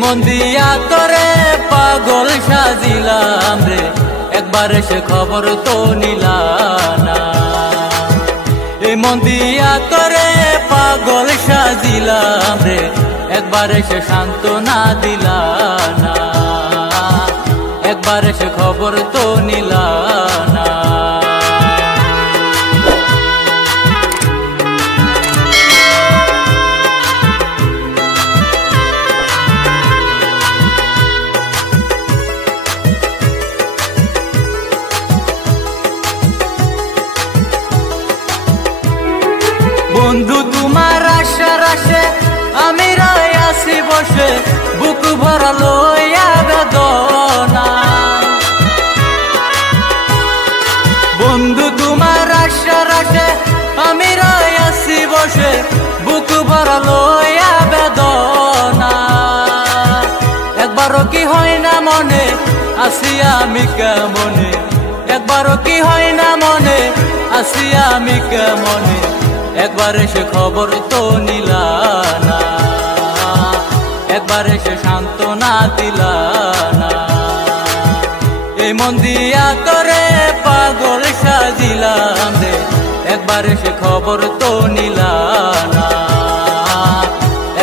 মন দিয়া তোরে পাগল সাজিলাম রে, একবার সে খবর তো নিলা না। মন দিয়া তোরে পাগল সাজিলাম রে, একবার সে সান্ত্বনা দিলা না, একবার সে খবর তো নিলা না। বন্ধু তোমার আশার আশে আমি রয়াছি বসে, বুক ভরা লইয়া বেদনা। বন্ধু তোমার আশার আশে আমি রয়াছি বসে, বুক ভরা লইয়া বেদনা। একবারও কি হয় না মনে আসি আমি কেমনে, একবারও কি হয় না মনে আসি আমি কেমনে, একবার সে খবর তো নিলা না, একবার সে সান্ত্বনা দিলা না। এই মন দিয়া তোরে পাগল সাজিলাম রে, একবার সে খবর তো নিলা না,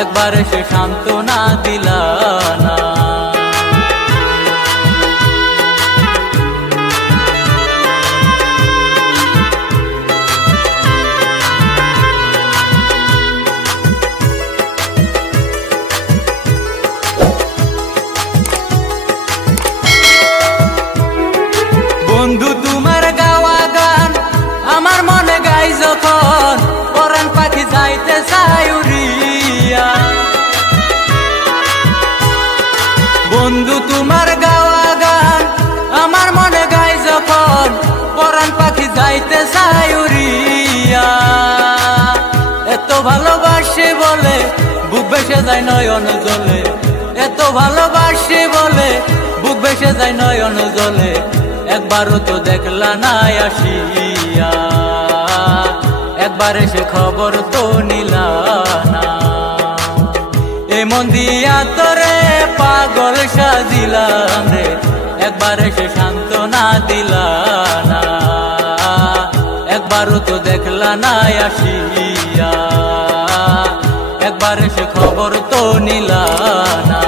একবার সে সান্ত্বনা দিলা না। বন্ধু তোমার গাওয়া গান আমার মনে গাই যখন, পরাণ পাখি যাইতে চাই উড়িয়া। বন্ধু তোমার গাওয়া গান আমার মনে গাই যখন, পরাণ পাখি যাইতে চাই উড়িয়া। এত ভালোবাসি বলে বুক ভেসে যায় নয়ন জলে, এত ভালোবাসি বলে বুক ভেসে যায় নয়ন জলে, একবারও তো দেখলা না আসিয়া, একবার সে খবর তো নিলা না। এ মন দিয়া তোরে পাগল সাজিলাম রে, একবার সে সান্ত্বনা দিলা না, একবারও তো দেখলা না আসিয়া, একবার সে খবর তো নিলা না।